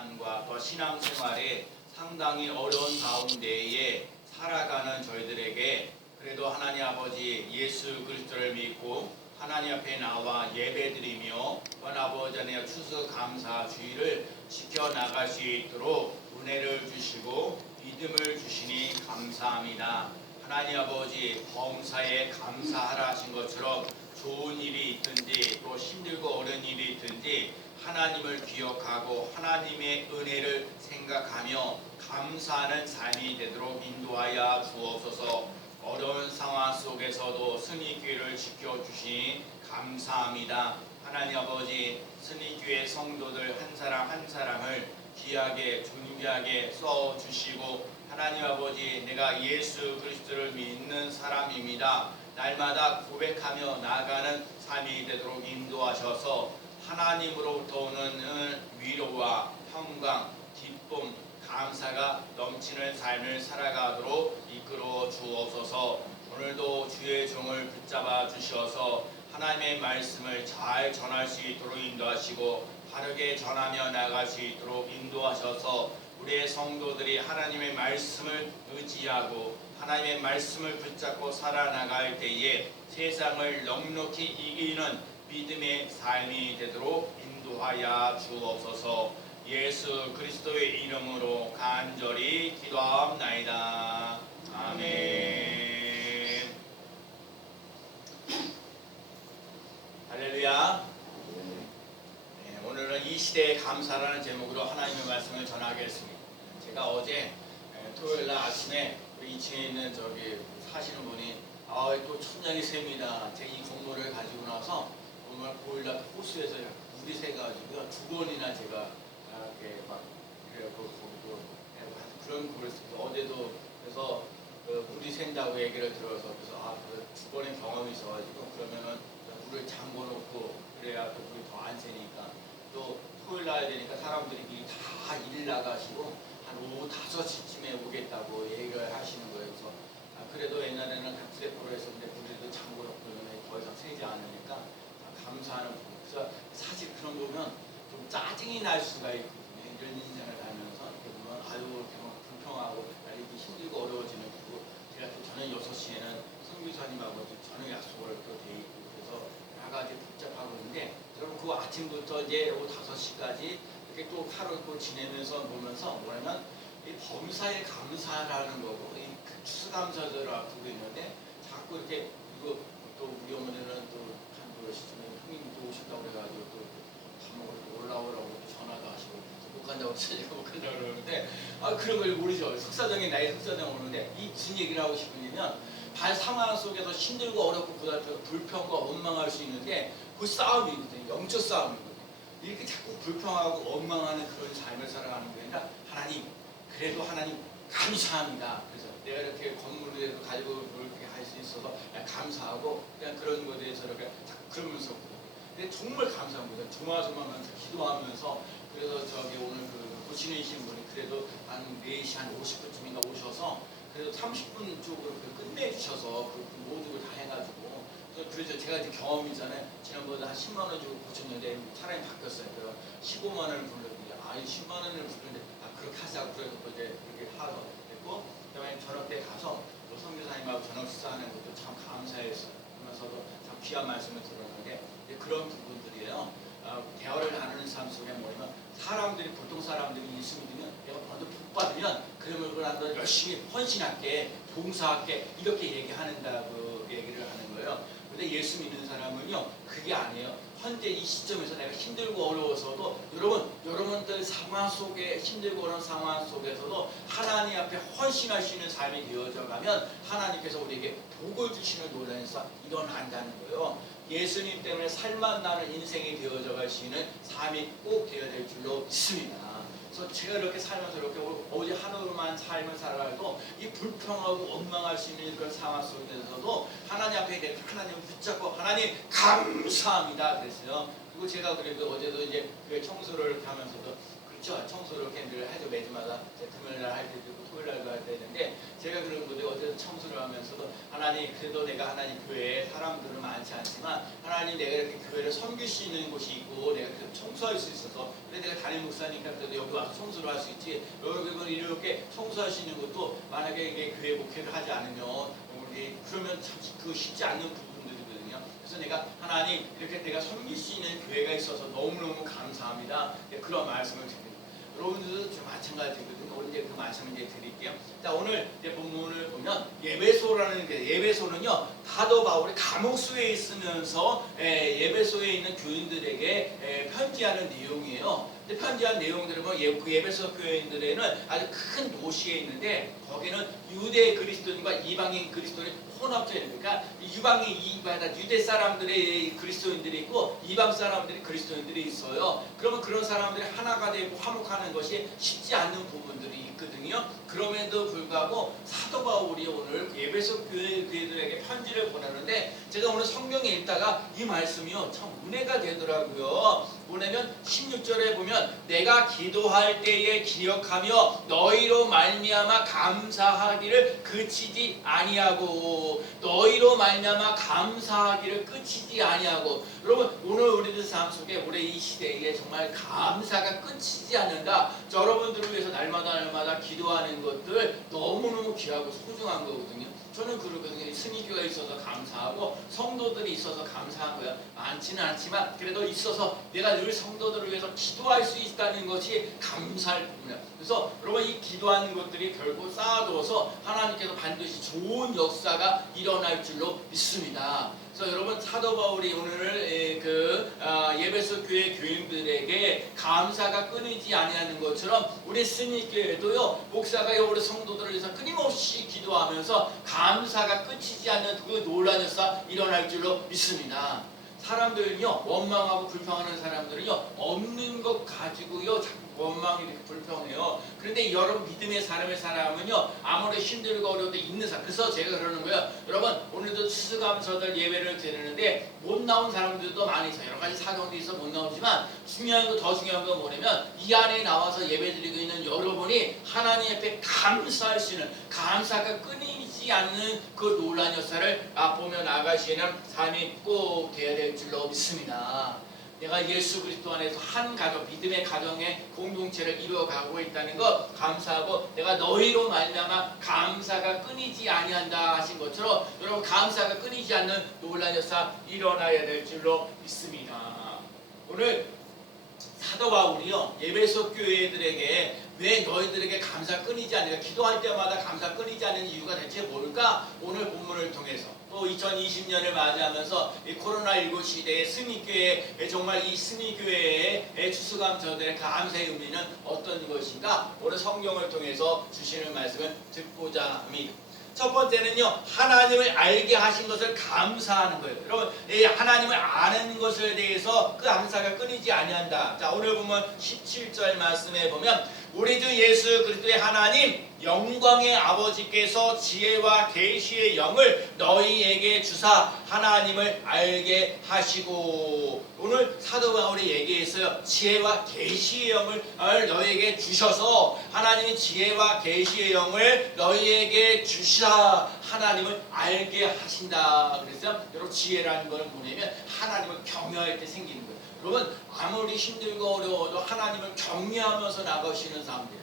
삶과 또 신앙생활에 상당히 어려운 가운데에 살아가는 저희들에게 그래도 하나님 아버지 예수 그리스도를 믿고 하나님 앞에 나와 예배드리며 아버지 안에 추수감사 주의를 지켜나갈 수 있도록 은혜를 주시고 믿음을 주시니 감사합니다. 하나님 아버지 범사에 감사하라 하신 것처럼 좋은 일이 있든지 또 힘들고 어려운 일이 있든지 하나님을 기억하고 하나님의 은혜를 생각하며 감사하는 삶이 되도록 인도하여 주옵소서. 어려운 상황 속에서도 승리교회를 지켜주시니 감사합니다. 하나님 아버지 승리교회 성도들 한 사람 한 사람을 귀하게 존귀하게 써주시고 하나님 아버지 내가 예수 그리스도를 믿는 사람입니다. 날마다 고백하며 나아가는 삶이 되도록 인도하셔서 하나님으로부터 오는 위로와 평강, 기쁨, 감사가 넘치는 삶을 살아가도록 이끌어 주옵소서. 오늘도 주의 종을 붙잡아 주셔서 하나님의 말씀을 잘 전할 수 있도록 인도하시고 바르게 전하며 나갈 수 있도록 인도하셔서 우리의 성도들이 하나님의 말씀을 의지하고 하나님의 말씀을 붙잡고 살아나갈 때에 세상을 넉넉히 이기는 믿음의 삶이 되도록 인도하여 주옵소서. 예수 그리스도의 이름으로 간절히 기도하옵나이다. 아멘. 할렐루야. 네, 오늘은 이 시대의 감사라는 제목으로 하나님의 말씀을 전하겠습니다. 제가 어제 토요일날 아침에 우리 2층에 있는 저기 사시는 분이 또 천장이 셉니다. 제가 이 건물을 가지고 나서 정말 보일러 호수에서 물이 새가지고 2번이나 제가 이렇게 막 그래갖고 거기도 그런 그랬습니다. 어제도 그래서 물이 샌다고 얘기를 들어서 그래서 그 2번의 경험이 있어가지고 그러면은 물을 잠궈놓고 그래야 또 물이 더 안 새니까 또 토요일 나야 되니까 사람들이 다 일 나가시고 한 오후 5시쯤에 오겠다고 얘기를 하시는 거예요. 그래서 그래도 옛날에는 부대포로 했었는데 물에도 잠궈놓고 그러면 더 이상 새지 않으니까 감사하는 부분. 그래서 사실 그런 거 보면 좀 짜증이 날 수가 있거든요. 이런 인생을 살면서 이렇게 보면 불평하고 이렇게 힘들고 어려워지는 거고 제가 또 저녁 6시에는 선교사님하고 저녁 약속을 또 돼 있고 그래서 여러 가지 복잡하고 있는데 여러분 그 아침부터 이제 오후 5시까지 이렇게 또 하루 또 지내면서 보면서 뭐냐면 이 범사에 감사라는 거고 이 추수감사절을 앞두고 있는데 자꾸 이렇게 이거 또 우리 어머니는 또 한 시쯤에 형님도 오신다고 그래가지고 또 밥 먹으러 올라오라고 전화도 하시고 못 간다고 제가 못 간다고 그러는데 그런 걸 모르죠. 속사정에 나이 속사정 오는데 이 무슨 얘기를 하고 싶으냐면 상황 속에서 힘들고 어렵고 불평과 원망할 수 있는데 그 싸움이거든요. 영적 싸움이거든요. 이렇게 자꾸 불평하고 원망하는 그런 삶을 살아가는 게 아니라 하나님 그래도 하나님 감사합니다. 그래서 내가 이렇게 건물을 가지고 이렇게 할 수 있어서 감사하고 그냥 그런 것에 대해서 이렇게 그러면서 근데 정말 감사합니다. 조마조마하면서 기도하면서 그래서 저기 오늘 보시는 분이 그래도 한 4시 한 50분쯤인가 오셔서 그래도 30분 쪽으로 끝내주셔서 그 모든 걸 다 해가지고 그래서 제가 이제 경험이잖아요. 지난번에 한 10만 원 주고 고쳤는데 사람이 바뀌었어요. 그래서 15만 원을 불렀는데 10만 원을 부르는데 그렇게 하자고 그래서 이제 그렇게 하고 됐고 그다음에 저녁 때 가서 선교사님하고 저녁 식사하는 것도 참 감사했어요. 그러면서도 참 귀한 말씀을 들었는데 그런 부분들이에요. 대화를 나누는 삶 속에 뭐냐면 사람들이 보통 사람들이 예수 믿으면 내가 먼저 복 받으면 그러면 그러나 열심히 헌신할게 봉사할게 이렇게 얘기한다고 얘기를 하는 거예요. 근데 예수 믿는 사람은요 그게 아니에요. 현재 이 시점에서 내가 힘들고 어려워서도 여러분들 상황 속에 힘들고 어려운 상황 속에서도 하나님 앞에 헌신할 수 있는 삶이 되어져 가면 하나님께서 우리에게 복을 주시는 놀라운 삶 일어난다는 거예요. 예수님 때문에 살만 나는 인생이 되어져 갈 수 있는 삶이 꼭 되어야 될 줄로 믿습니다. 그래서 제가 이렇게 살면서 이렇게 어제 하루만 삶을 살아가도 이 불평하고 원망할 수 있는 그런 상황 속에서도 하나님 앞에 내가 하나님을 붙잡고 하나님 감사합니다 그랬어요. 그리고 제가 그래도 어제도 이제 그 청소를 이렇게 하면서도 그렇죠. 청소를 그렇게 늘 하죠. 매주마다 금요일날 할 때도 있고 토요일날도 할 때 있는데 제가 그런 건데 어제 청소를 하면서도 하나님 그래도 내가 하나님 교회에 사람들은 많지 않지만 하나님 내가 이렇게 교회를 섬길 수 있는 곳이 있고 내가 그래도 청소할 수 있어서 그래 내가 담임 목사니까 그래도 여기 와서 청소를 할 수 있지 여러분 이렇게 청소할 수 있는 것도 만약에 이게 교회 목회를 하지 않으면 그러면 참 그 쉽지 않는 부분들이거든요. 그래서 내가 하나님 이렇게 내가 섬길 수 있는 교회가 있어서 너무너무 감사합니다. 그런 말씀을 드립니다. 여러분들도 좀 마찬가지거든요. 오늘 이제 그 말씀을 이제 드릴게요. 자, 오늘 이제 본문을 보면 예배소라는 게 예배소는요 사도 바울이 감옥소에 있으면서 예배소에 있는 교인들에게 편지하는 내용이에요. 근데 편지한 내용들을 보면 그 예배소 교인들에는 아주 큰 도시에 있는데 거기는 유대 그리스도인과 이방인 그리스도인이 혼합되어 있는 그러니까 유대 사람들의 그리스도인들이 있고 이방 사람들이 그리스도인들이 있어요. 그러면 그런 사람들이 하나가 되고 화목하는 것이 쉽지 않는 부분들이 있거든요. 그럼에도 불구하고 사도 바울이 오늘 예배소 교회들에게 편지를 보내는데 제가 오늘 성경에 읽다가 이 말씀이요 참 은혜가 되더라고요. 뭐냐면 16절에 보면 내가 기도할 때에 기억하며 너희로 말미암아 감사하기를 그치지 아니하고 너희로 말미암아 감사하기를 그치지 아니하고 여러분 오늘 우리들 삶 속에 올해 이 시대에 정말 감사가 끊이지 않는다. 여러분들을 위해서 날마다 기도하는 것들 너무너무 귀하고 소중한 거거든요. 저는 그러거든요. 스니교가 있어서 감사하고 성도들이 있어서 감사한 거야. 많지는 않지만 그래도 있어서 내가 늘 성도들을 위해서 기도할 수 있다는 것이 감사할 부분이야. 그래서 여러분 이 기도하는 것들이 결국 쌓아두어서 하나님께서 반드시 좋은 역사가 일어날 줄로 믿습니다. 그래서 여러분 사도 바울이 오늘 예배소 교회 교인들에게 감사가 끊이지 아니하는 것처럼 우리 스니교회도요 목사가 우리 성도들을 위해서 끊임없이 기도하면서 감사가 끊이지 않는 그 놀라운 역사 일어날 줄로 믿습니다. 사람들은요 원망하고 불평하는 사람들은요 없는 것 가지고요 원망이 이렇게 불평해요. 그런데 여러분 믿음의 사람은요 아무리 힘들고 어려운데 있는 사람. 그래서 제가 그러는 거예요. 여러분 오늘도 추수감사절 예배를 드리는데 못 나온 사람들도 많이 있어요. 여러 가지 사정도 있어 못 나오지만 더 중요한 건 뭐냐면 이 안에 나와서 예배 드리고 있는 여러분이 하나님 앞에 감사할 수 있는 감사가 끊이지 않는 그 놀라운 역사를 보며 나가시는 삶이 꼭 되어야 될 줄로 믿습니다. 내가 예수 그리스도 안에서 한 가족, 믿음의 가정의 공동체를 이루어가고 있다는 것 감사하고 내가 너희로 말미암아 감사가 끊이지 아니한다 하신 것처럼 여러분 감사가 끊이지 않는 놀라운 역사 일어나야 될 줄로 믿습니다. 오늘 사도 바울이요 예배소 교회들에게 왜 너희들에게 감사 끊이지 않는가 기도할 때마다 감사 끊이지 않는 이유가 대체 뭘까? 오늘 본문을 통해서 또 2020년을 맞이하면서 이 코로나19 시대의 스미교회 정말 이 스미교회의 추수감사절의 감사의 의미는 어떤 것인가? 오늘 성경을 통해서 주시는 말씀을 듣고자 합니다. 첫 번째는요 하나님을 알게 하신 것을 감사하는 거예요. 여러분 하나님을 아는 것에 대해서 그 감사가 끊이지 아니한다. 자 오늘 보면 17절 말씀에 보면 우리 주 예수 그리스도의 하나님 영광의 아버지께서 지혜와 계시의 영을 너희에게 주사 하나님을 알게 하시고 오늘 사도 바울이 얘기했어요. 지혜와 계시의 영을 너희에게 주셔서 하나님이 지혜와 계시의 영을 너희에게 주시사 하나님을 알게 하신다. 그래서 여러분 지혜라는 것은 뭐냐면 하나님을 경외할 때 생기는 거예요. 여러분 아무리 힘들고 어려워도 하나님을 경외하면서 나가시는 사람들.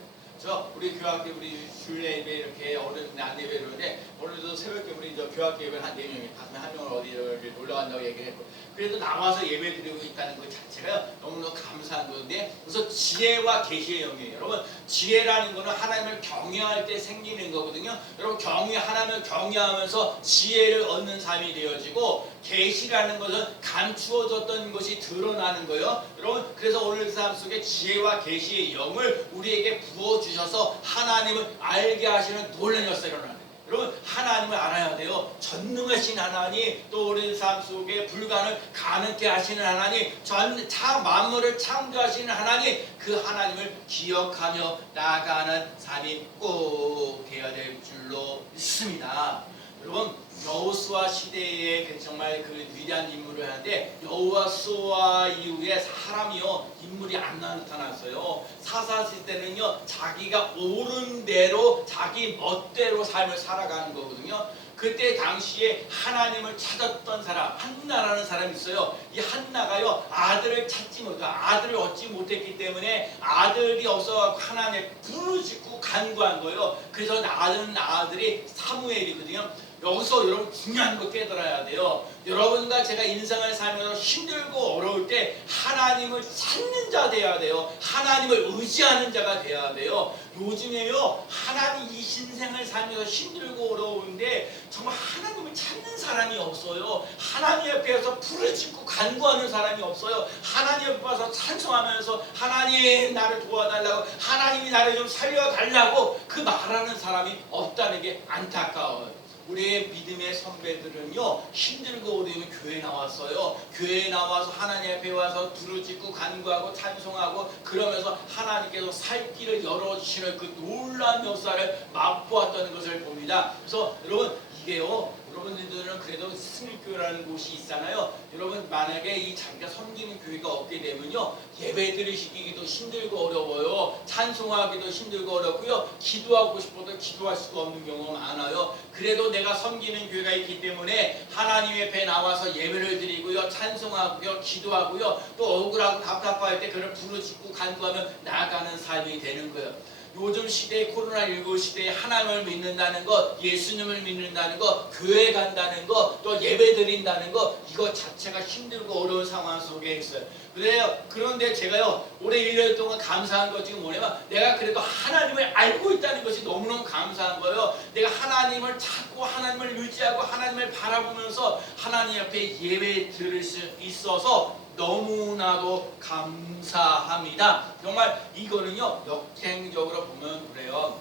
우리 교학교 우리 주일 예배 이렇게 어른 안 예배 그러는데 오늘도 새벽에 우리 교학교 예배 한 4명이 가슴에 한 명을 어디를 놀러 간다고 얘기를 했고 그래도 나와서 예배 드리고 있다는 것 자체가 너무너무 감사한 건데 그래서 지혜와 계시의 영이에요. 여러분 지혜라는 거는 하나님을 경외할 때 생기는 거거든요. 여러분 하나님을 경외하면서 지혜를 얻는 삶이 되어지고 계시라는 것은 감추어졌던 것이 드러나는 거예요. 여러분 그래서 오늘 삶 속에 지혜와 계시의 영을 우리에게 부어주셔서 하나님을 알게 하시는 놀라운 역사가 일어나는 거예요. 여러분 하나님을 알아야 돼요. 전능하신 하나님 또 우리 삶 속에 불가능을 가능케 하시는 하나님 만물을 창조하시는 하나님 그 하나님을 기억하며 나아가는 삶이 꼭 되어야 될 줄로 믿습니다. 여러분 여호수아 시대에 정말 그 위대한 인물을 하는데 여호수아 이후에 사람이요 인물이 안 나타났어요. 사사시 때는요 자기가 옳은 대로 자기 멋대로 삶을 살아가는 거거든요. 그때 당시에 하나님을 찾았던 사람 한나라는 사람이 있어요. 이 한나가요 아들을 찾지 못해 아들을 얻지 못했기 때문에 아들이 없어 하나님의 부르짖고 간구한 거예요. 그래서 낳은 아들이 사무엘이거든요. 여기서 여러분 중요한 거 깨달아야 돼요. 여러분과 제가 인생을 살면서 힘들고 어려울 때 하나님을 찾는 자 돼야 돼요. 하나님을 의지하는 자가 돼야 돼요. 요즘에요 하나님 이 신생을 살면서 힘들고 어려운데 정말 하나님을 찾는 사람이 없어요. 하나님 앞에서 부르짖고 간구하는 사람이 없어요. 하나님 앞에 와서 찬송하면서 하나님 나를 도와달라고 하나님이 나를 좀 살려달라고 그 말하는 사람이 없다는 게 안타까워요. 우리의 믿음의 선배들은요 힘들고 어려우면 교회 나왔어요. 교회에 나와서 하나님 앞에 와서 부르짖고 간구하고 찬송하고 그러면서 하나님께서 살 길을 열어주시는 그 놀라운 역사를 맛보았다는 것을 봅니다. 그래서 여러분 이게요 여러분들은 그래도 스님교회라는 곳이 있잖아요. 여러분 만약에 이 자기가 섬기는 교회가 없게 되면요 예배 드리기도 힘들고 어려워요. 찬송하기도 힘들고 어렵고요. 기도하고 싶어도 기도할 수가 없는 경우가 많아요. 그래도 내가 섬기는 교회가 있기 때문에 하나님 앞에 나와서 예배를 드리고요. 찬송하고요. 기도하고요. 또 억울하고 답답할 때 그를 부르짖고 간구하며 나아가는 삶이 되는 거예요. 요즘 시대에 코로나19 시대에 하나님을 믿는다는 것, 예수님을 믿는다는 것, 교회 간다는 것, 또 예배 드린다는 것 이거 자체가 힘들고 어려운 상황 속에 있어요. 그런데 제가요 올해 1년 동안 감사한 것 중에 뭐냐면 내가 그래도 하나님을 알고 있다는 것이 너무너무 감사한 거예요. 내가 하나님을 찾고 하나님을 의지하고 하나님을 바라보면서 하나님 앞에 예배 드릴 수 있어서 너무나도 감사합니다. 정말 이거는요 역행적으로 보면 그래요.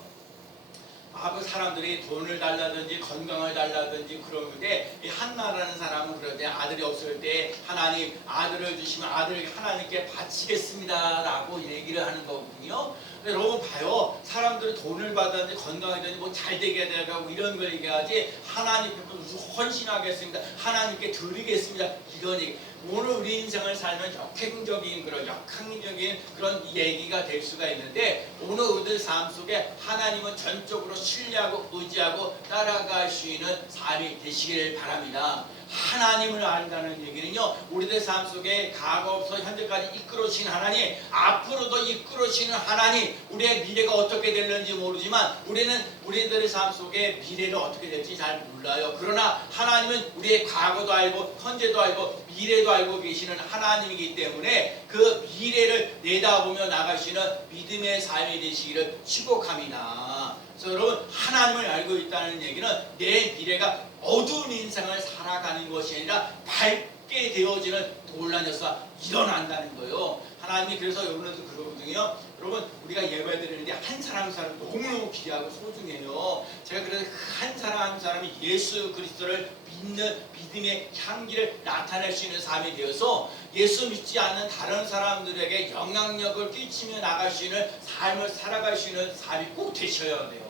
그 사람들이 돈을 달라든지 건강을 달라든지 그러는데 이 한나라는 사람은 그런데 아들이 없을 때 하나님 아들을 주시면 아들을 하나님께 바치겠습니다 라고 얘기를 하는 거거든요. 여러분 봐요. 사람들은 돈을 받았는지 건강이 되는지 뭐 잘 되게 되고 이런 걸 얘기하지 하나님께 헌신하겠습니다. 하나님께 드리겠습니다. 이런 얘기. 오늘 우리 인생을 살면 역행적인 그런 얘기가 될 수가 있는데 오늘 우리들 삶 속에 하나님은 전적으로 신뢰하고 의지하고 따라갈 수 있는 삶이 되시길 바랍니다. 하나님을 안다는 얘기는요 우리들 삶 속에 과거부터 현재까지 이끌어주신 하나님 앞으로도 이끌어주시는 하나님 우리의 미래가 어떻게 될는지 모르지만 우리는 우리들의 삶 속에 미래를 어떻게 될지 잘 몰라요. 그러나 하나님은 우리의 과거도 알고 현재도 알고 미래도 알고 계시는 하나님이기 때문에 그 미래를 내다보며 나가시는 믿음의 삶이 되시기를 축복합니다. 그래서 여러분 하나님을 알고 있다는 얘기는 내 미래가 어두운 인생을 살아가는 것이 아니라 밝게 되어지는 놀라운 역사가 일어난다는 거예요. 하나님이 그래서 여러분들도 그러거든요. 여러분 우리가 예배드리는데 한 사람 한 사람 너무너무 귀하고 소중해요. 제가 그래서 한 사람 한 사람이 예수 그리스도를 믿는 믿음의 향기를 나타낼 수 있는 삶이 되어서 예수 믿지 않는 다른 사람들에게 영향력을 끼치며 나갈 수 있는 삶을 살아갈 수 있는 삶이 꼭 되셔야 돼요.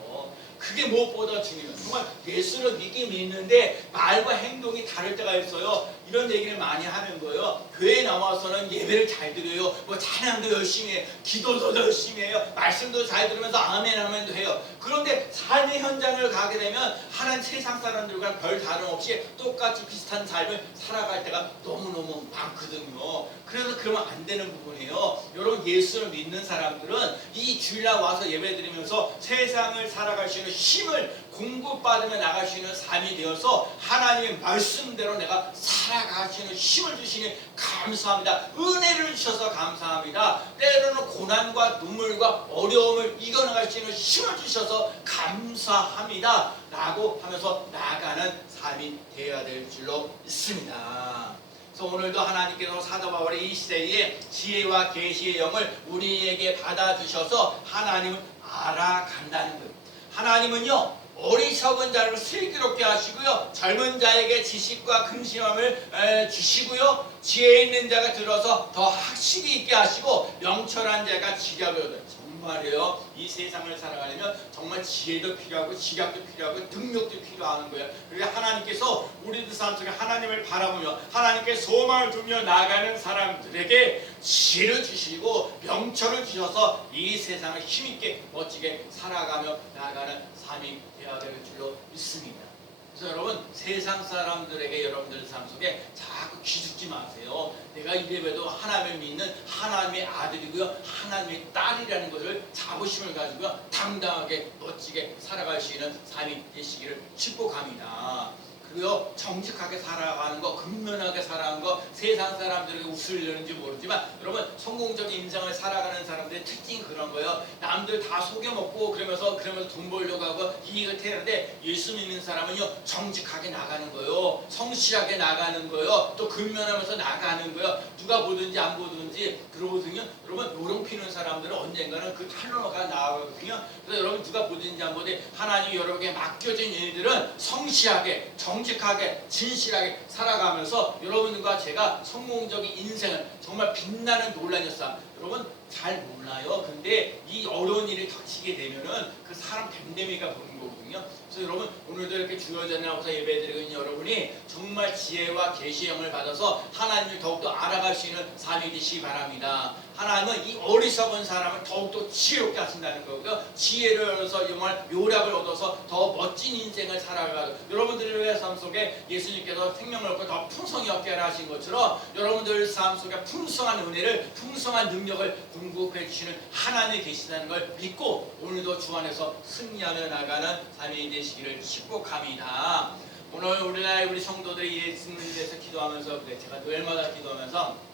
그게 무엇보다 중요해요. 정말 예수를 믿긴 믿는데 말과 행동이 다를 때가 있어요. 이런 얘기를 많이 하는 거예요. 교회에 나와서는 예배를 잘 드려요. 뭐 찬양도 열심히 해요. 기도도 열심히 해요. 말씀도 잘 들으면서 아멘 아멘도 해요. 그런데 삶의 현장을 가게 되면 하나님 세상 사람들과 별 다름없이 똑같이 비슷한 삶을 살아갈 때가 너무너무 많거든요. 그래서 그러면 안 되는 부분이에요. 여러분 예수를 믿는 사람들은 이 주일날 와서 예배 드리면서 세상을 살아갈 수 있는 힘을 공급받으며 나갈 수 있는 삶이 되어서 하나님의 말씀대로 내가 살아갈 수 있는 힘을 주시니 감사합니다. 은혜를 주셔서 감사합니다. 때로는 고난과 눈물과 어려움을 이겨나갈 수 있는 힘을 주셔서 감사합니다. 라고 하면서 나아가는 삶이 되어야 될 줄로 믿습니다. 그래서 오늘도 하나님께서 사도 바울의 이 시대에 지혜와 계시의 영을 우리에게 받아주셔서 하나님을 알아간다는 거예요. 하나님은요 어리석은 자를 슬기롭게 하시고요. 젊은 자에게 지식과 근심함을 주시고요. 지혜 있는 자가 들어서 더 학식이 있게 하시고 명철한 자가 지략을 얻어요. 정말이에요. 이 세상을 살아가려면 정말 지혜도 필요하고 지략도 필요하고 능력도 필요한 거예요. 그래서 하나님께서 우리들 삶 속에 하나님을 바라보며 하나님께 소망을 두며 나아가는 사람들에게 지혜를 주시고 명철을 주셔서 이 세상을 힘있게 멋지게 살아가며 나아가는 삶이 되어야 될 줄로 믿습니다. 그래서 여러분 세상 사람들에게 여러분들 삶 속에 자꾸 기죽지 마세요. 내가 이래봬도 하나님을 믿는 하나님의 아들이고요. 하나님의 딸이라는 것을 자부심을 가지고 당당하게 멋지게 살아갈 수 있는 삶이 되시기를 축복합니다. 그리고 정직하게 살아가는 거, 근면하게 살아가는 거, 세상 사람들에게 웃으려는지 모르지만 여러분 성공적인 인생을 살아가는 사람들의 특징이 그런 거예요. 남들 다 속여먹고 그러면서 돈 벌려고 하고 이익을 태우는데 예수 믿는 사람은요 정직하게 나가는 거예요. 성실하게 나가는 거예요. 또 근면하면서 나가는 거예요. 누가 보든지 안 보든지 그러거든요. 여러분 요령 피는 사람들은 언젠가는 그 탈로가 나가거든요. 그래서 여러분 누가 보든지 안 보든지 하나님이 여러분에게 맡겨진 일들은 성실하게 정직하게 진실하게 살아가면서 여러분들과 제가 성공적인 인생을 정말 빛나는 논란의 삶 여러분 잘 몰라요. 근데 이 어려운 일이 닥치게 되면은 그 사람 됨됨이가 보는 거거든요. 그래서 여러분 오늘도 이렇게 주여전에 나와서 예배드리고 있는 여러분이 정말 지혜와 계시의 영을 받아서 하나님을 더욱더 알아갈 수 있는 삶이 되시기 바랍니다. 하나님은 이 어리석은 사람을 더욱더 지혜롭게 하신다는 거고요. 지혜를 얻어서 정말 요락을 얻어서 더 멋진 인생을 살아가고 여러분들의 삶 속에 예수님께서 생명을 얻고 더 풍성히 얻게 하신 것처럼 여러분들 삶 속에 풍성한 은혜를 풍성한 능력을 공급해 주시는 하나님이 계시다는 걸 믿고 오늘도 주 안에서 승리하며 나가는 삶이 되시기를 축복합니다. 오늘 우리 성도들이 예수님에 대해서 기도하면서 그래 제가 늘 기도하면서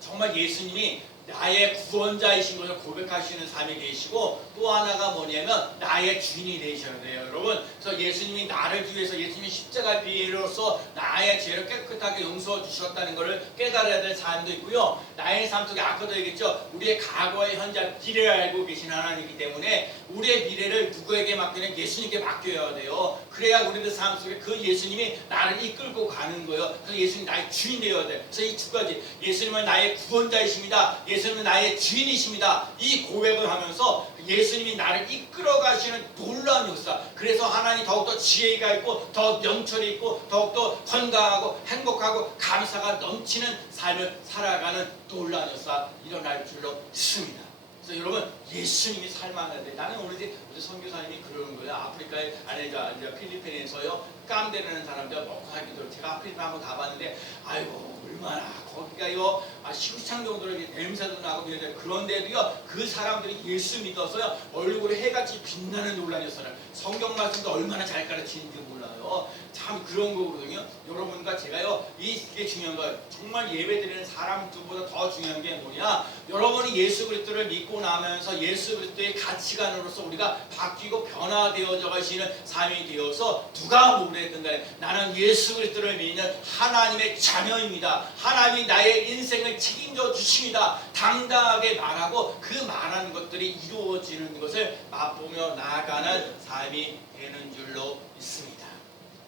정말 예수님이 나의 구원자이신 것을 고백하시는 삶이 되시고 또 하나가 뭐냐면 나의 주인이 되셔야 돼요. 여러분 그래서 예수님이 나를 위해서 예수님이 십자가 비로서 나의 죄를 깨끗하게 용서해 주셨다는 것을 깨달아야 될 삶도 있고요. 나의 삶 속에 아까도 얘기했죠. 우리의 과거의 현재 미래를 알고 계신 하나님이기 때문에 우리의 미래를 누구에게 맡기는 예수님께 맡겨야 돼요. 그래야 우리들 삶 속에 그 예수님이 나를 이끌고 가는 거예요. 그래서 예수님 나의 주인 되어야 돼. 그래서 이 두 가지 예수님은 나의 구원자이십니다. 예수님은 나의 주인이십니다. 이 고백을 하면서 예수님이 나를 이끌어 가시는 놀라운 역사. 그래서 하나님 더욱더 지혜가 있고 더 명철이 있고 더욱더 건강하고 행복하고 감사가 넘치는 삶을 살아가는 놀라운 역사 일어날 줄로 믿습니다. 그래서 여러분 예수님이 살만한데 나는 우리 선교사님이 그러는 거예요. 아프리카에 이제 필리핀에서요 깜데라는 사람들 먹고 살기도 제가 필리핀 한번 가봤는데 아이고 얼마나 거기가요 시궁창 정도로 냄새도 나고 그런데도요 그 사람들이 예수 믿어서요 얼굴에 해같이 빛나는 논란이었어요. 성경 말씀도 얼마나 잘 가르치는지 몰라요. 참 그런 거거든요. 여러분과 제가요 이게 중요한 거예요. 정말 예배드리는 사람들보다 더 중요한 게 뭐냐? 여러분이 예수 그리스도를 믿고 나면서 예수 그리스도의 가치관으로서 우리가 바뀌고 변화되어져 가시는 삶이 되어서 누가 뭐랬든 간에 나는 예수 그리스도를 믿는 하나님의 자녀입니다. 하나님이 나의 인생을 책임져 주십니다. 당당하게 말하고 그 말하는 것들이 이루어지는 것을 맛보며 나아가는 삶이 되는 줄로 믿습니다.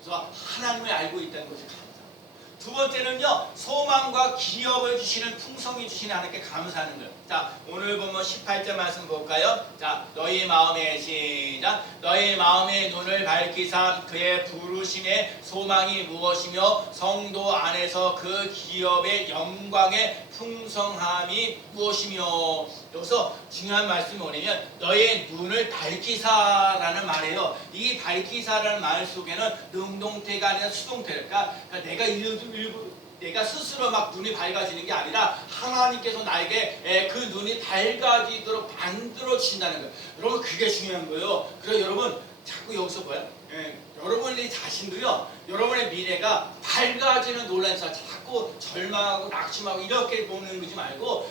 그래서 하나님을 알고 있다는 것이 감사합니다. 두 번째는요 소망과 기업을 주시는 풍성히 주시는 하나님께 감사하는 거예요. 자 오늘 보면 18절 말씀 볼까요? 자 너희 마음에 시작 너희 마음의 눈을 밝히사 그의 부르심의 소망이 무엇이며 성도 안에서 그 기업의 영광의 풍성함이 무엇이며 여기서 중요한 말씀이 뭐냐면 너의 눈을 밝히사라는 말이에요. 이 밝히사라는 말 속에는 능동태가 아니라 수동태랄까 그러니까 내가 스스로 막 눈이 밝아지는 게 아니라 하나님께서 나에게 그 눈이 밝아지도록 만들어 주신다는 거예요. 여러분 그게 중요한 거예요. 그래서 여러분 자꾸 여기서 뭐야? 여러분의 자신도요 여러분의 미래가 밝아지는 논란에서 자꾸 절망하고 낙심하고 이렇게 보는 거지 말고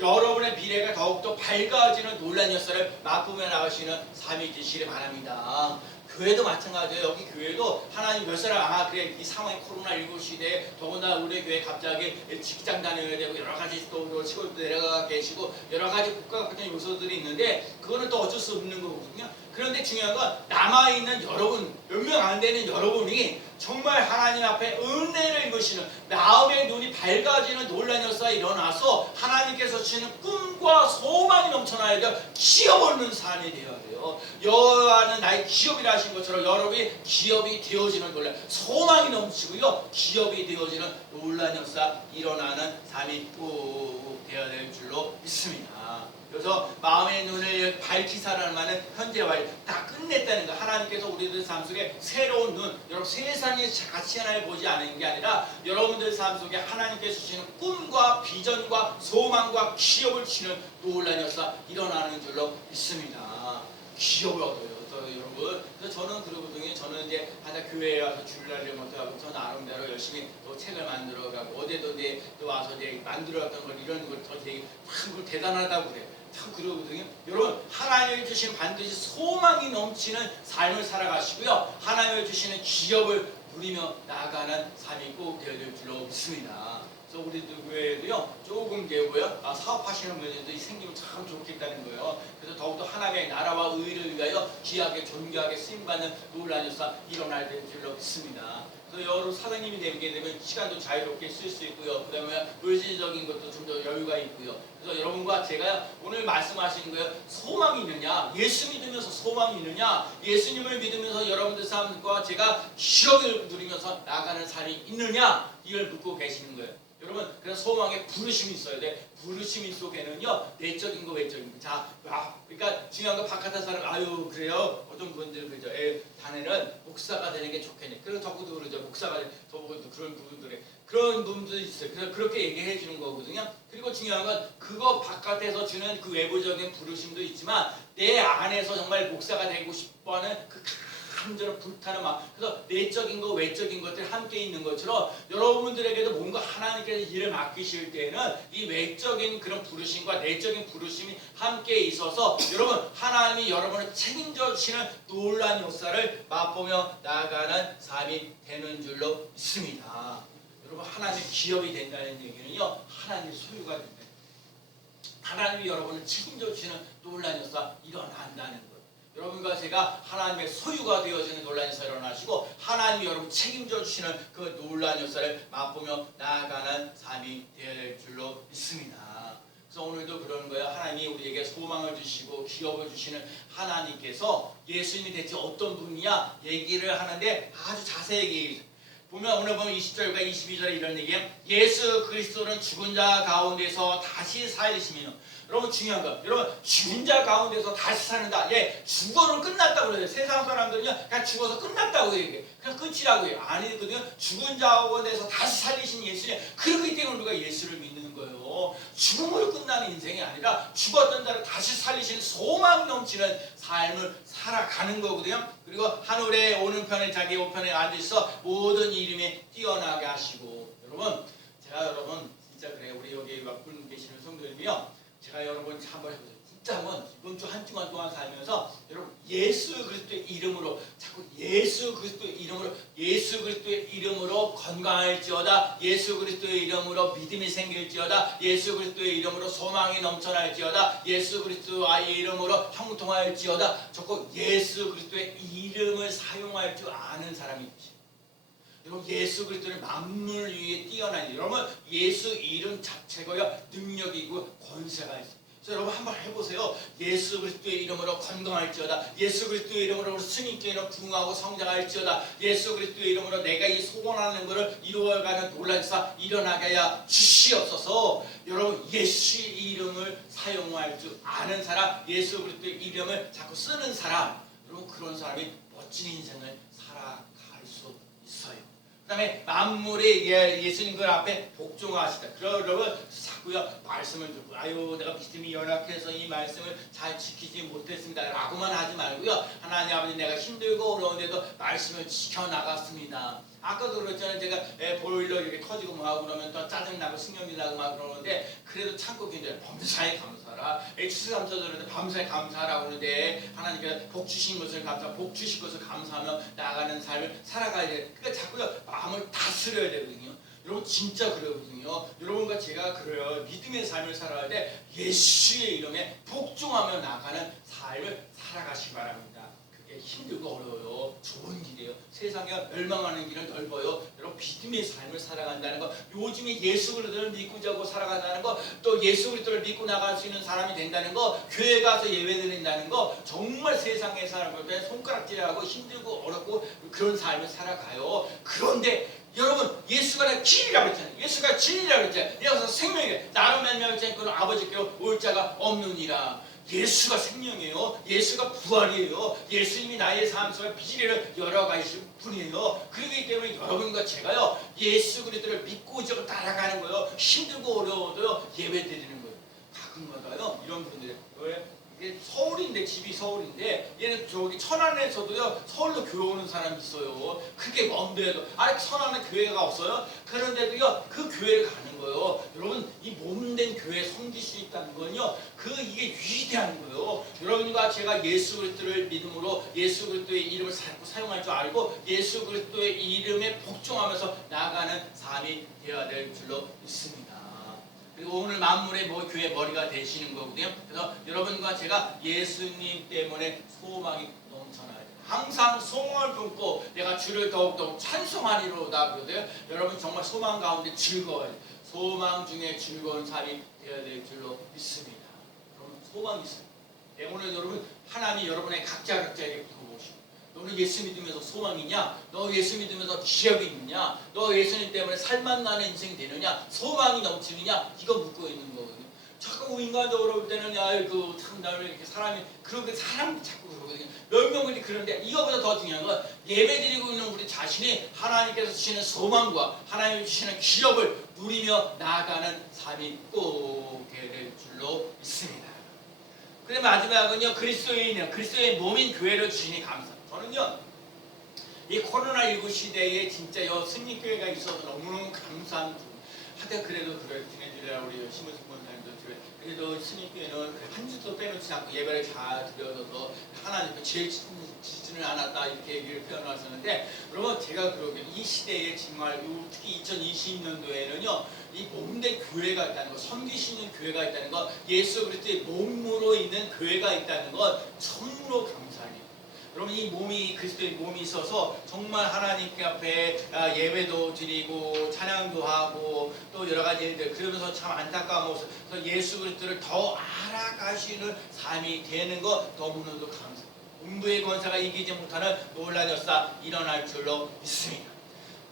여러분의 미래가 더욱더 밝아지는 논란 역사를 맛보며 나가시는 삶이 되시길 바랍니다. 교회도 마찬가지예요. 여기 교회도 하나님 몇 사람 그래 이 상황이 코로나19 시대에 더군다나 우리 교회 갑자기 직장 다녀야 되고 여러 가지 또 시골도 내려가 계시고 여러 가지 국가 같은 요소들이 있는데 그거는 또 어쩔 수 없는 거거든요. 그런데 중요한 건 남아있는 여러분, 몇 명 안 되는 여러분이 정말 하나님 앞에 은혜를 입으시는 마음의 눈이 밝아지는 놀란 역사가 일어나서 하나님께서 주시는 꿈과 소망이 넘쳐나야 돼요. 기업 얻는 삶이 되어야 돼요. 여호와는 나의 기업이라 하신 것처럼 여러분이 기업이 되어지는 놀란 소망이 넘치고요. 기업이 되어지는 놀란 역사 일어나는 삶이 꼭 되어야 될 줄로 믿습니다. 그래서 마음의 눈을 밝히 살아가는 현재와 다 끝냈다는 거. 하나님께서 우리들 삶 속에 새로운 눈, 여러분 세상의 가치 하나를 보지 않는 게 아니라 여러분들 삶 속에 하나님께서 주시는 꿈과 비전과 소망과 기업을 주시는 놀라운 역사 일어나는 줄로 믿습니다. 기업을 얻어요. 여러분. 그래서 저는 그러거든요. 저는 이제 하나 교회에 와서 주일날을 못하고 저 나름대로 열심히 또 책을 만들어가고 어제도 이제 또 와서 이제 만들어갔던 걸 이런 걸 더 되게 참 대단하다고 그래요. 참 그러거든요. 여러분 하나님이 주시는 반드시 소망이 넘치는 삶을 살아가시고요. 하나님이 주시는 기업을 누리며 나아가는 삶이 꼭 되어야 될 줄로 믿습니다. 그래서 우리 교회에도요 조금 되고요 사업하시는 분들이 생기면 참 좋겠다는 거예요. 그래서 더욱더 하나님의 나라와 의를 위하여 귀하게 존귀하게 쓰임받는 놀라운 역사 일어날 줄로 믿습니다. 그래서 여러 사장님이 되게 되면 시간도 자유롭게 쓸 수 있고요. 그 다음에 물질적인 것도 좀 더 여유가 있고요. 그래서 여러분과 제가 오늘 말씀하시는 거예요. 소망이 있느냐? 예수 믿으면서 소망이 있느냐? 예수님을 믿으면서 여러분들 삶과 제가 기억을 누리면서 나가는 삶이 있느냐? 이걸 묻고 계시는 거예요. 여러분, 그래서 소망에 부르심이 있어야 돼. 부르심이 속에는요, 내적인 거, 외적인 거. 자, 그러니까 중요한 거 바깥에 사람, 아유, 그래요. 어떤 분들 그러죠. 자네는 목사가 되는 게 좋겠네. 그래서 저분도 그러죠. 목사가 되는, 저분도 그런 부분들에. 그런 부분도 있어요. 그래서 그렇게 얘기해 주는 거거든요. 그리고 중요한 건 그거 바깥에서 주는 그 외부적인 부르심도 있지만 내 안에서 정말 목사가 되고 싶어하는 그 간절한 불타는 마음. 그래서 내적인 거 외적인 것들이 함께 있는 것처럼 여러분들에게도 뭔가 하나님께서 일을 맡기실 때에는 이 외적인 그런 부르심과 내적인 부르심이 함께 있어서 여러분 하나님이 여러분을 책임져 주시는 놀라운 역사를 맛보며 나아가는 삶이 되는 줄로 믿습니다. 여러분 하나님의 기업이 된다는 얘기는요 하나님의 소유가 된다. 하나님이 여러분을 책임져 주시는 놀라운 역사 일어난다는 것. 여러분과 제가 하나님의 소유가 되어지는 놀라운 역사 일어나시고 하나님이 여러분 책임져 주시는 그 놀라운 역사를 맛보며 나아가는 삶이 되어야 될 줄로 믿습니다. 그래서 오늘도 그러는 거예요. 하나님이 우리에게 소망을 주시고 기업을 주시는 하나님께서 예수님이 대체 어떤 분이냐 얘기를 하는데 아주 자세하게 보면 오늘 보면 20절과 22절에 이런 얘기예요. 예수 그리스도는 죽은 자 가운데서 다시 살리시며 여러분 중요한 거 여러분 죽은 자 가운데서 다시 사는다. 죽어는 끝났다고 그래요. 세상 사람들은요 그냥 죽어서 끝났다고 얘기해요. 그냥 끝이라고 해요. 아니거든요. 죽은 자 가운데서 다시 살리신 예수님 그렇기 때문에 우리가 예수를 믿는 거예요. 죽음으로 끝나는 인생이 아니라 죽었던 자를 다시 살리시는 소망이 넘치는 삶을 살아가는 거거든요. 그리고 하늘의 오른편에 자기 우편에 앉으셔서 모든 이름에 뛰어나게 하시고 여러분 제가 여러분 진짜 그래요. 우리 여기 몇 분 계시는 성도님이요. 제가 여러분 한번 해보세요. 진짜 한번 이번 주 한 주간 동안 살면서 여러분 예수 그리스도의 이름으로 자꾸 예수 그리스도의 이름으로 건강할지어다. 예수 그리스도의 이름으로 믿음이 생길지어다. 예수 그리스도의 이름으로 소망이 넘쳐날지어다. 예수 그리스도의 이름으로 형통할지어다. 자꾸 예수 그리스도의 이름을 사용할 줄 아는 사람이 있지. 여러분 예수 그리스도는 만물 위에 뛰어난 여러분 예수 이름 자체가요 능력이고 권세가 있어요. 그래서 여러분 한번 해보세요. 예수 그리스도의 이름으로 건강할지어다. 예수 그리스도의 이름으로 스님께 이름 부흥하고 성장할지어다. 예수 그리스도의 이름으로 내가 이 소원하는 것을 이루어가는 놀라운 역사 일어나게 하여 주시옵소서. 여러분 예수의 이름을 사용할 줄 아는 사람, 예수 그리스도의 이름을 자꾸 쓰는 사람, 여러분 그런 사람이 멋진 인생을 살아갈 수 있어요. 그 다음에 만물이 예수님 그 앞에 복종하시다. 여러분 자꾸요 말씀을 듣고 아유 내가 믿음이 연약해서 이 말씀을 잘 지키지 못했습니다 라고만 하지 말고요. 하나님 아버지 내가 힘들고 어려운데도 말씀을 지켜나갔습니다. 아까도 그랬잖아요. 제가 보일러 이렇게 터지고 뭐하고 그러면 또 짜증나고 신경이 나고 막 그러는데 그래도 참고 견뎌요. 범사에 감사. 감사하라. 추수감사절에는 밤새 감사하라고 하는데 하나님께서 복 주신 것을 복 주신 것을 감사하며 나아가는 삶을 살아가야 돼. 그러니까 자꾸요 마음을 다스려야 되거든요. 여러분 진짜 그러거든요. 여러분과 제가 그래요. 믿음의 삶을 살아갈 때 예수의 이름에 복종하며 나가는 삶을 살아가시기 바랍니다. 그게 힘들고 어려워요. 좋은 길이에요. 세상에 멸망하는 길은 넓어요. 여러분 믿음의 삶을 살아간다는 거, 요즘에 예수 그리스도를 믿고 자고 살아간다는 거, 또 예수 그리스도를 믿고 나갈 수 있는 사람이 된다는 거, 교회 가서 예배드린다는 거, 정말 세상의 사람을 때 손가락질하고 힘들고 어렵고 그런 삶을 살아가요. 그런데 여러분 예수가 내 길이라고 했잖아요. 예수가 진리라고 했잖아요. 여기서 생명이에요. 나로 말미암아 그는 아버지께로 올 자가 없느니라. 예수가 생명이에요. 예수가 부활이에요. 예수님이 나의 삶 속에 비밀을 열어가신 분이에요. 그렇기 때문에 여러분과 제가요 예수 그리스도를 믿고 저 따라가는 거예요. 힘들고 어려워도요 예배드리는 거예요. 가끔가다요 이런 분들이 왜? 서울인데, 집이 서울인데 얘는 저기 천안에서도요 서울로 교회 오는 사람이 있어요. 그게 먼데도 아니 천안에 교회가 없어요. 그런데도요 그 교회를 가는 거예요. 여러분 이 몸된 교회 섬길 수 있다는 건요 이게 위대한 거예요. 여러분과 제가 예수 그리스도를 믿음으로 예수 그리스도의 이름을 사용할 줄 알고 예수 그리스도의 이름에 복종하면서 나아가는 삶이 되어야 될 줄로 믿습니다. 그리고 오늘 만물의 교회 머리가 되시는 거거든요. 그래서 여러분과 제가 예수님 때문에 소망이 넘쳐나야 돼요. 항상 소망을 품고 내가 주를 더욱더 찬송하리로다 그러세요. 여러분 정말 소망 가운데 즐거워요. 소망 중에 즐거운 삶이 되어야 될 줄로 믿습니다. 여러분 소망이 있어요. 오늘 여러분 하나님이 여러분의 각자에게 물어보시고 너는 예수 믿으면서 소망이냐? 너 예수 믿으면서 기억이 있느냐? 너 예수님 때문에 살맛나는 인생이 되느냐? 소망이 넘치느냐? 이거 묻고 있는 거거든요. 자꾸 인간적으로 볼 때는 참 나를 이렇게 사람이 그렇게 사람도 자꾸 그러거든요. 몇 명들이 그런데 이거보다 더 중요한 건 예배드리고 있는 우리 자신이 하나님께서 주시는 소망과 하나님이 주시는 기업을 누리며 나아가는 삶이 꼭 될 줄로 믿습니다. 그래 마지막은요 그리스도의 몸인 교회를 주시니 감사. 저는요 이 코로나19 시대에 진짜 승리교회가 있어서 너무너무 감사한 분. 하여튼 그래도 지난주에 우리 신문식 권사님도 그래도 승리교회는 한 주도 빼놓지 않고 예배를 잘 드려서 하나님께 죄 짓지는 않았다 이렇게 얘기를 표현하셨는데 여러분 제가 그러게 이 시대에 정말 특히 2020년도에는요 이 몸된 교회가 있다는 것, 섬기시는 교회가 있다는 것, 예수 그리스도의 몸으로 있는 교회가 있다는 것 참으로 감사해요. 여러분 이 몸이 그리스도의 몸이 있어서 정말 하나님께 앞에 예배도 드리고 찬양도 하고 또 여러 가지 일들 그러면서 참 안타까운 모습 예수 그리스도를 더 알아가시는 삶이 되는 것 너무나도 감사합니다. 음부의 권세가 이기지 못하는 놀라운 역사 일어날 줄로 믿습니다.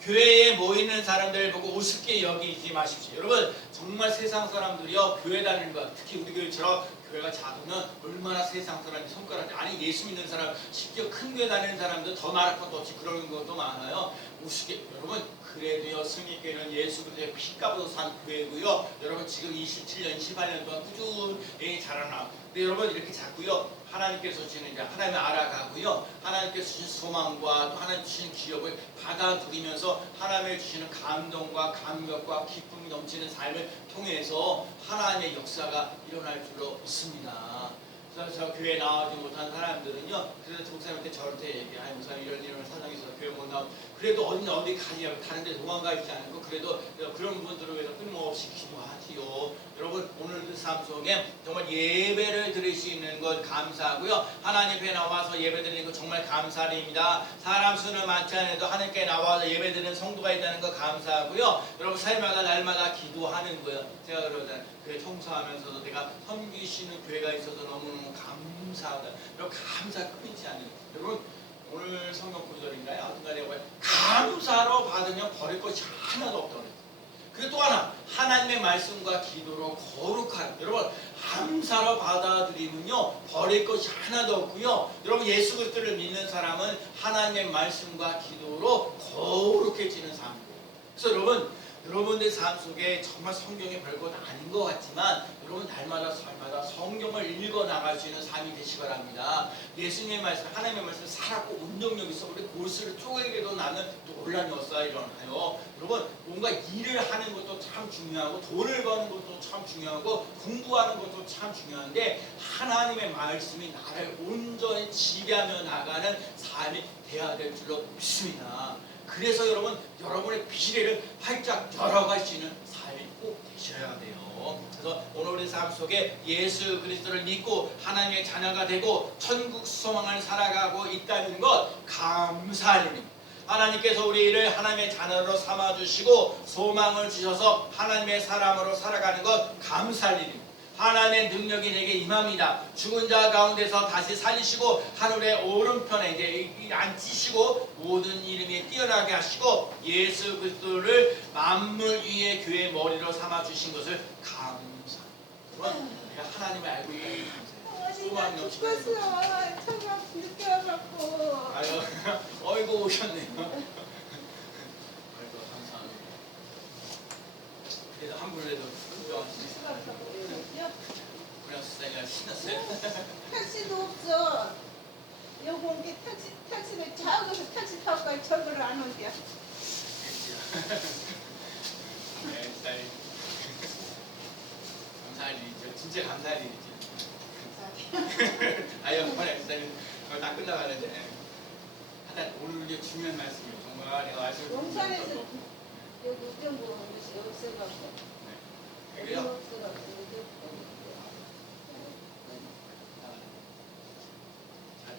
교회에 모이는 사람들 보고 우습게 여기지 마십시오. 여러분 정말 세상 사람들이요 교회 다니는 것 특히 우리 교회처럼 교회가 작으면 얼마나 세상 사람이 손가락질 아니 예수 믿는 사람 심지어 큰 교회 다니는 사람들 더 말할 것도 없이 그러는 것도 많아요. 우습게 여러분 그래도요 승리교회는 예수 그리스도의 피값으로 산 교회고요. 여러분 지금 27년 18년 동안 꾸준히 자라나 근데 여러분 이렇게 자꾸요 하나님께서 주시는 하나님을 알아가고요 하나님께서 주신 소망과 또 하나님 주신 기업을 받아들이면서 하나님의 주시는 감동과 감격과 기쁨이 넘치는 삶을 통해서 하나님의 역사가 일어날 줄로 믿습니다. 그래서 저 교회에 나오지 못한 사람들은요 그래서 목사님한테 저한테 얘기해 목사님 이런 사정이 있어서 교회 못 나오고 그래도 어디 가지 다른 데 도망가 있지 않고 그래도 그런 분들을 위해서 끊임없이 기도하지요. 여러분 오늘도 삶 속에 정말 예배를 드릴 수 있는 것 감사하고요 하나님 앞에 나와서 예배 드리는 것 정말 감사드립니다. 사람 수는 많지 않아도 하나님께 나와서 예배 드리는 성도가 있다는 것 감사하고요 여러분 삶마다 날마다 기도하는 거예요. 제가 그러잖아요 교회 청소하면서도 내가 섬기시는 교회가 있어서 너무너무 감사하다. 여러분 감사 끊이지 않아요. 여러분 오늘 성경 구절인가요? 어떤가 내가 감사로 받으면 버릴 것이 하나도 없다고 그랬어요. 그리고 또 하나 하나님의 말씀과 기도로 거룩한 여러분 감사로 받아들이면요 버릴 것이 하나도 없고요. 여러분 예수 그리스도를 믿는 사람은 하나님의 말씀과 기도로 거룩해지는 삶이에요. 그래서 여러분 여러분들 삶 속에 정말 성경의 별것 아닌 것 같지만 여러분 날마다 성경을 읽어 나갈 수 있는 삶이 되시 바랍니다. 예수님의 말씀, 하나님의 말씀 살았고 운동력 있어 우리 골수를 쪼개게도 나는 놀란 역사가 일어나요. 여러분 뭔가 일을 하는 것도 참 중요하고 돈을 버는 것도 참 중요하고 공부하는 것도 참 중요한데 하나님의 말씀이 나를 온전히 지배하며 나가는 삶이 돼야 될 줄로 믿습니다. 그래서 여러분 여러분의 비례를 활짝 열어갈 수 있는 삶이 꼭 되셔야 돼요. 그래서 오늘 우리 삶 속에 예수 그리스도를 믿고 하나님의 자녀가 되고 천국 소망을 살아가고 있다는 것 감사할 일입니다. 하나님께서 우리를 하나님의 자녀로 삼아주시고 소망을 주셔서 하나님의 사람으로 살아가는 것 감사할 일입니다. 하나님의 능력이 내게 임합니다. 죽은 자 가운데서 다시 살리시고 하늘의 오른편에 이제 앉히시고 모든 이름에 뛰어나게 하시고 예수 그리스도를 만물 위의 교회의 머리로 삼아 주신 것을 감사합니다. 내가 하나님을 알고 있다는 감사해요. 소망이 없으면 처음 늦게 와갖고. 아유, 어이구 오셨네요. 아이고 감사합니다. 그래도 한 분이라도 존경하시네요. 우리 수사가 신났어요. 택시도 없어. 여기 온게 택시를 작아서 택시 타고 가 저거를 안 온대요. 네, 딸이 감사할 일이죠. 진짜 감사할 일이죠. 아유, 그만해, 딸이 다 끝나가는데. 하여튼 오늘 이제 중요한 말씀이에요. 정말 내가 말씀을 용산에서 듣고 여기 우정부 여기 없어갖고. 그래요? 없어갖고.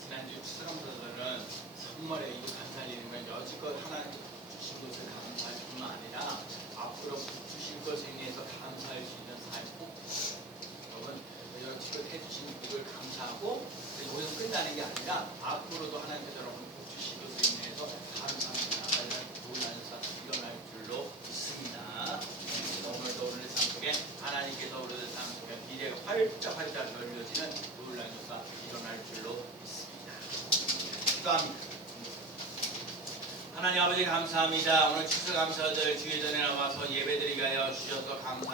지난주 추수감사절은 정말 이거 감사할 일이면 여지껏 하나님 주신 것을 감사할 뿐만 아니라 앞으로 주실 것에 인해서 감사할 수 있는 삶이 꼭 되세요. 여러분 여지껏 해주신 이걸 감사하고 여기서 끝나는 게 아니라 앞으로도 하나님께서 여러분 복 주실 것에 인해서 감사하는 놀라는 사건이 일어날 줄로 믿습니다. 오늘도 우리의 삶 속에 하나님께서 우리의 삶 속에 미래가 활짝 열려지는 놀라는 역사 일어날 줄로 믿습니다. 기도합니다. 하나님 아버지 감사합니다. 오늘 추수감사절 주의 전에 나와서 예배드리게 하여 주셔서 감사합니다.